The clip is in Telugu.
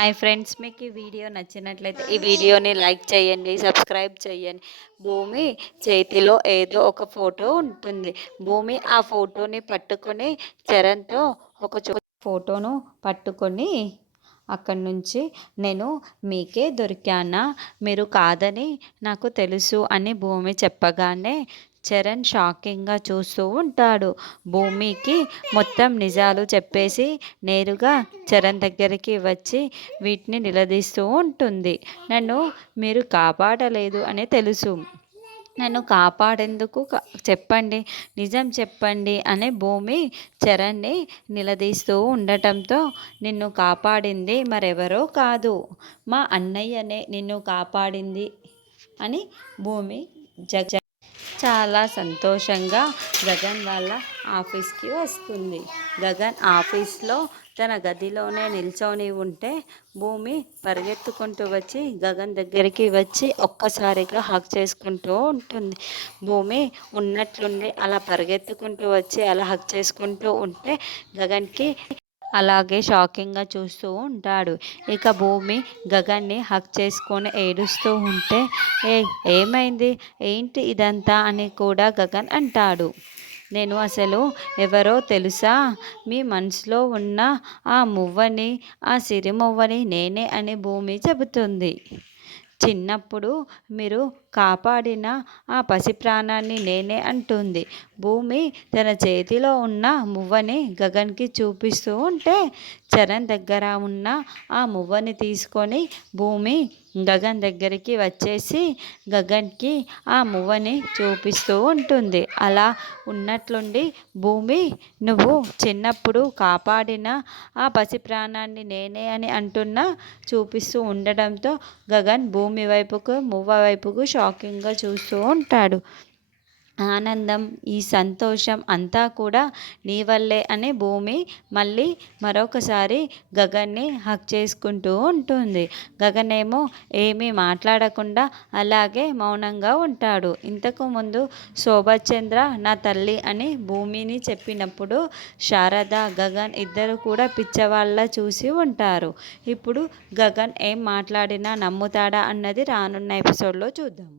హాయ్ ఫ్రెండ్స్, మీకు ఈ వీడియో నచ్చినట్లయితే ఈ వీడియోని లైక్ చేయండి, సబ్స్క్రైబ్ చేయండి. భూమి చేతిలో ఏదో ఒక ఫోటో ఉంటుంది. భూమి ఆ ఫోటోని పట్టుకొని చరణ్తో ఫోటోను పట్టుకొని అక్కడి నుంచి నేను మీకే దొరికానా, మీరు కాదని నాకు తెలుసు అని భూమి చెప్పగానే చరణ్ షాకింగ్గా చూస్తూ ఉంటాడు. భూమికి మొత్తం నిజాలు చెప్పేసి నేరుగా చరణ్ దగ్గరికి వచ్చి వీటిని నిలదీస్తూ ఉంటుంది. నన్ను మీరు కాపాడలేదు అని తెలుసు, నన్ను కాపాడేందుకు చెప్పండి, నిజం చెప్పండి అని భూమి చరణ్ని నిలదీస్తూ ఉండటంతో, నిన్ను కాపాడింది మరెవరో కాదు, మా అన్నయ్యనే నిన్ను కాపాడింది అని భూమి చాలా సంతోషంగా గగన్ వాళ్ళ ఆఫీస్కి వస్తుంది. గగన్ ఆఫీస్లో తన గదిలోనే నిల్చొని ఉంటే భూమి పరిగెత్తుకుంటూ వచ్చి గగన్ దగ్గరికి వచ్చి ఒక్కసారిగా హగ్ చేసుకుంటూ ఉంటుంది. భూమి ఉన్నట్లుండి అలా పరిగెత్తుకుంటూ వచ్చి అలా హగ్ చేసుకుంటూ ఉంటే గగన్కి అలాగే షాకింగ్గా చూస్తూ ఉంటాడు. ఇక భూమి గగన్ని హగ్ చేసుకొని ఏడుస్తూ ఉంటే, ఏమైంది, ఏంటి ఇదంతా అని కూడా గగన్ అంటాడు. నేను అసలు ఎవరో తెలుసా, మీ మనసులో ఉన్న ఆ మువ్వని, ఆ సిరిమువ్వని నేనే అని భూమి చెబుతుంది. చిన్నప్పుడు మీరు కాపాడిన ఆ పసి ప్రాణాన్ని నేనే అంటుంది. భూమి తన చేతిలో ఉన్న మువ్వని గగన్కి చూపిస్తూ ఉంటే చరణ్ దగ్గర ఉన్న ఆ మువ్వని తీసుకొని భూమి గగన్ దగ్గరికి వచ్చేసి గగన్కి ఆ మువ్వని చూపిస్తూ ఉంటుంది. అలా ఉన్నట్లుండి భూమి, నువ్వు చిన్నప్పుడు కాపాడిన ఆ పసి ప్రాణాన్ని నేనే అని అంటున్నా చూపిస్తూ ఉండడంతో గగన్ భూమి వైపుకు మువ్వ వైపుకు షాకింగ్గా చూస్తూ ఉంటాడు. ఆనందం, ఈ సంతోషం అంతా కూడా నీ వల్లే అని భూమి మళ్ళీ మరొకసారి గగన్ని హక్ చేసుకుంటూ ఉంటుంది. గగన్ ఏమో ఏమీ మాట్లాడకుండా అలాగే మౌనంగా ఉంటాడు. ఇంతకుముందు శోభచంద్ర నా తల్లి అని భూమిని చెప్పినప్పుడు శారద, గగన్ ఇద్దరు కూడా పిచ్చవాళ్ళ చూసి ఉంటారు. ఇప్పుడు గగన్ ఏం మాట్లాడినా నమ్ముతాడా అన్నది రానున్న ఎపిసోడ్లో చూద్దాము.